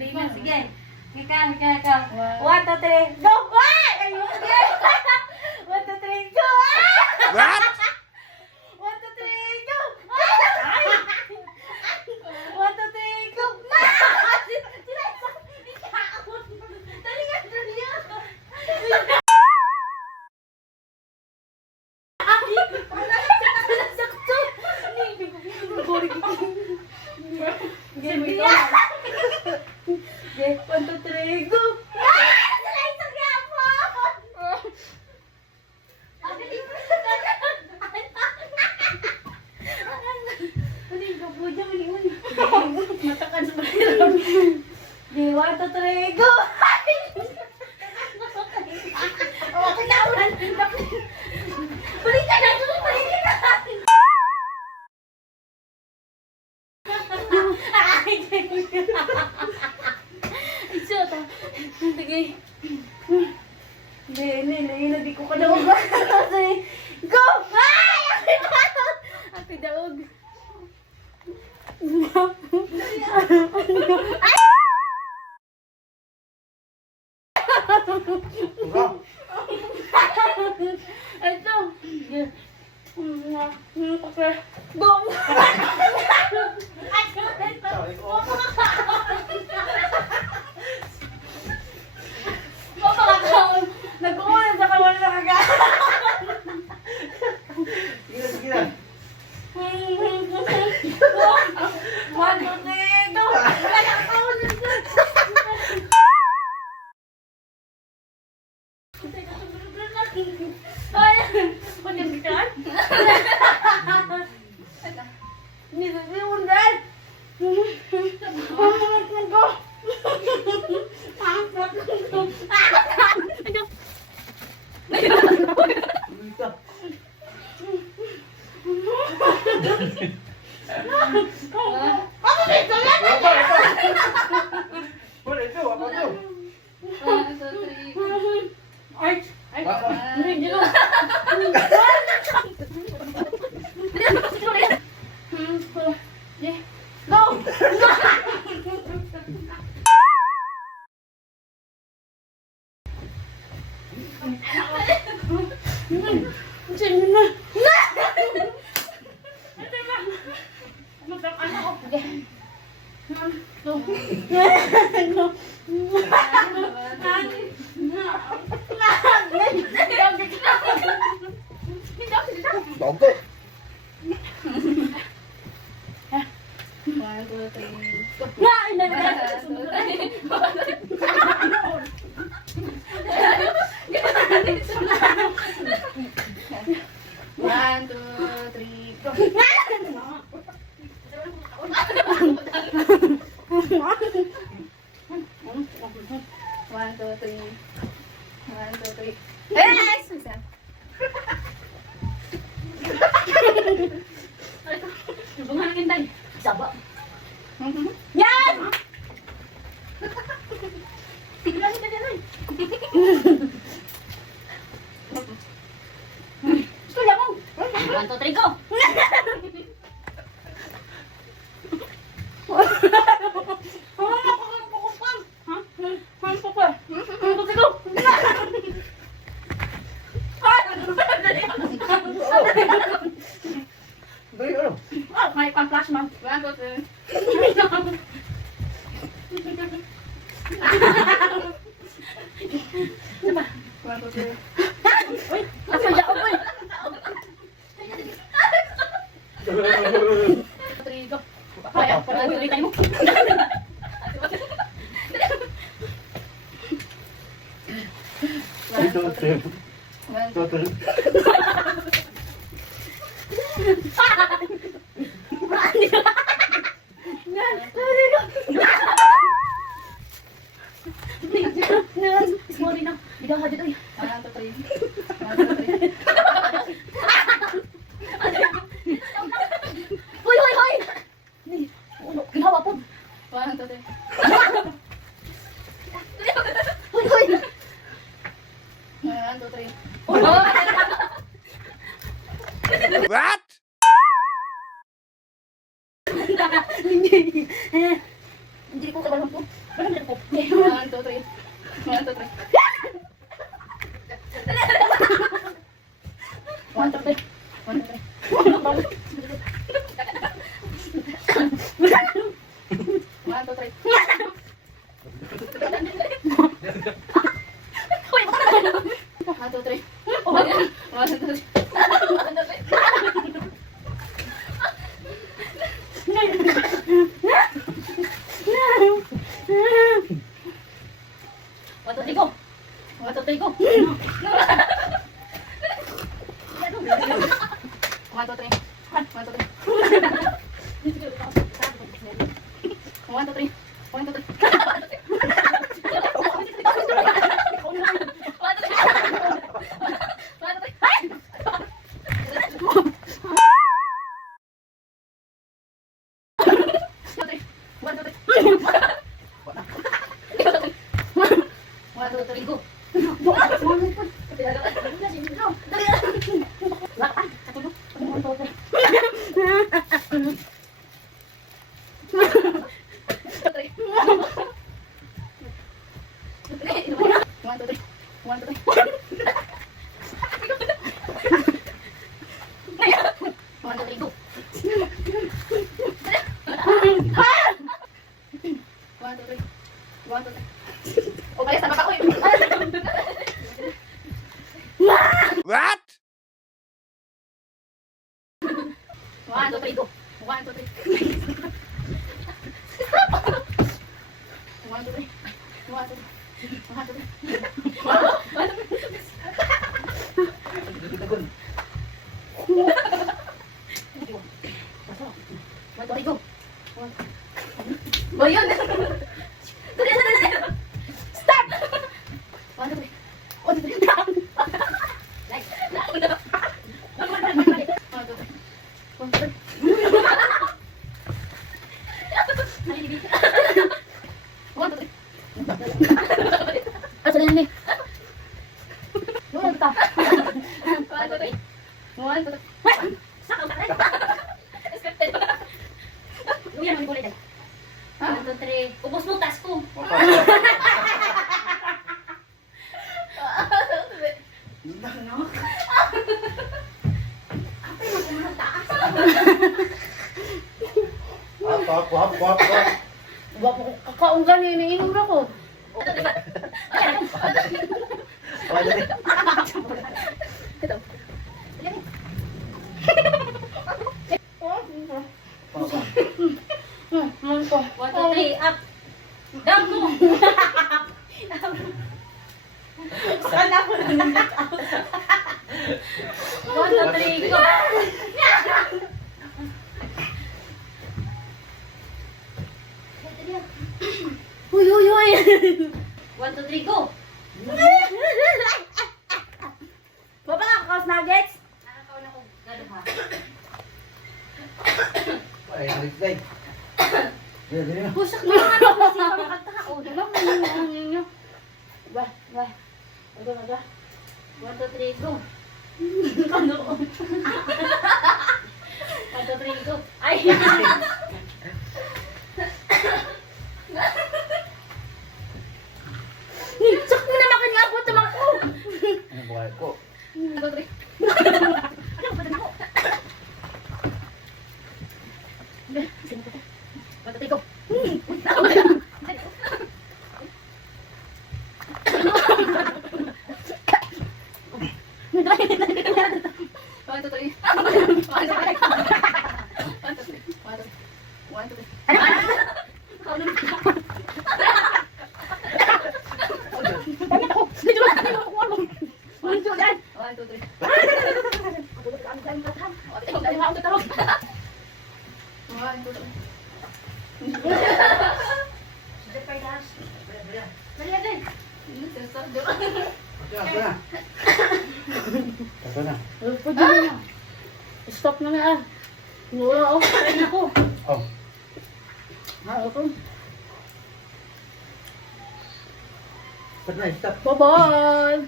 Play na, sige. Ikaw. 1, 2, 3, go! Ay! Ayun, sige! 1, 2, 3, go! What? 1, 2, 3, go! Ay! 1, 2, 3, go! Sila isa! Dali nga! Game ito. Okay, 1, 2, 3, go! Sila isa kaya po! Matakan sa mahirap. Okay, 1, 2, 3, go! Okay na, ulan. Balikan na! Sige. Hindi ko kadaog. Go! Ay! Ako daog. Ito. Okay. Boom! Nag-uulan sa kawan na kagad. Sige na. 1, 2, 3, go! Wala na kawan na dyan. Ay, pagkagitan? Nisiundan. Go! Ako dito lang! Wala ito, apa ito? 1, 2, 3. Ay! Hindi na! Go! Sino na? Bongko. 1, 2, 3, go! 1, 2, 3. Yes! Bunga ng intay. Saba. Yan! Tignan ka dyan ay. Kuya mo. 1, 2, 3, go! Dali ano? May pang-flash ma'am. 1, 2, 3. Diba? 1, 2, 3. Uy! Nasaan siya? Uy! 3, go. Kaya, parang ulitin mo. Ito, Sorry na. Bidaw ka dito. 1, 2, 3. 1, 2, 3. Hoy! Ginawa po. 1, 2, 3. Hoy! 1, 2, 3. What? Hindi ko kabalang po. 1, 2, 3. 1, 2, 3. 1, 2, 3. 1, 2, 3. 1, 2, 3. One, two, three. One, two, three. One, two, three, go. One, two, three, go. One, two, three. One, two, three. One, two, three. One, two, three. What? 1, 2, 3, go. 1, 2, 3. 1, 2, 3. 1, 2, 3. 1, 2, 3. Go. Boy, yun. Dali, dali, dali. Stop! 1, 2, 3. 1, 2, 3. Like, 1, 2, 3. 1, 2, 3. Asa na ni? Lumayan ka. 1, 2, 3. 1, 2, 3. Sakaw ka rin. Scripted. Lumayan mo yung kulay dahil. 1, 2, 3. Ubus mo, tas ko. Apa? Kakaong gani, iniinom na ko. Ito. One, two, three, up. Down mo. Saan ako nandito? 1, 2, 3, go. Uy, uy, uy. 1, 2, 3, go. Baba ka, Cos Nuggets. Nakakaw na ko. Gano'n ha. Ay, alis. Pusak mo nga ito kasi makatao. Diba? Ano? Ba. Aga. 1, 2, 3, go. Ano? 1, 2, 3, go. Ay! Sak mo na makan nga po tumako. Ano buhay ko? 1, 2, 3. Ano ba na ako? 1, 2, 3, go. Ito na. Stop na nga. Wala ako. Kain ako. Oh. Ako. Stop na, stop. Bye-bye.